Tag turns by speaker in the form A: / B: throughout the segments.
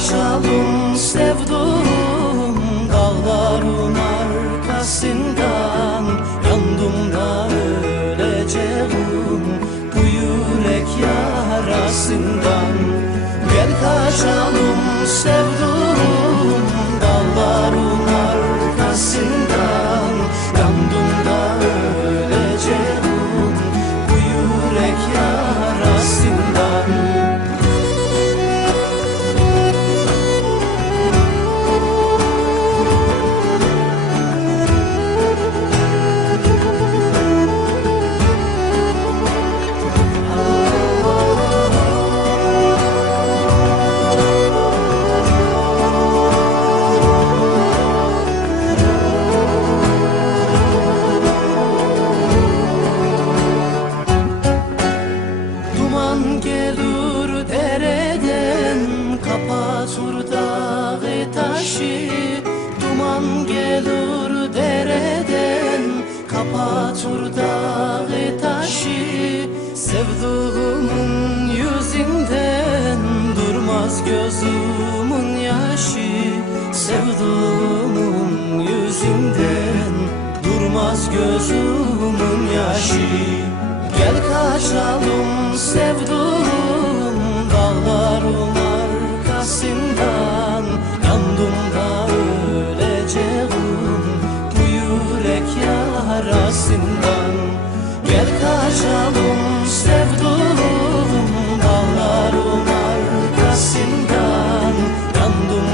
A: Gel kaçalım sevduğum Dağların arkasından. Yandım da öleceğim Bu yürek yarasından
B: Kapatır dağı taşı Sevduğumun yüzünden Durmaz gözümün yaşı. Sevduğumun yüzünden Durmaz gözümün yaşı. Gel kaçalım sevduğum dağların arkasından Yandım da Gel kaçalım sevduğum dağların arkasından. Yandım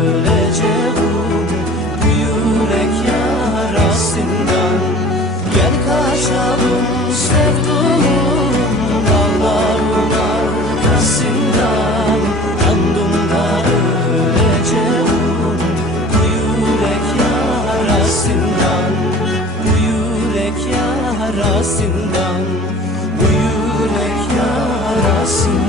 B: öleceğim bu yürek yarasından. Gel kaçalım sevduğum dağların arkasından. Yandım öleceğim bu yürek yarasından Bu yürek yarasından.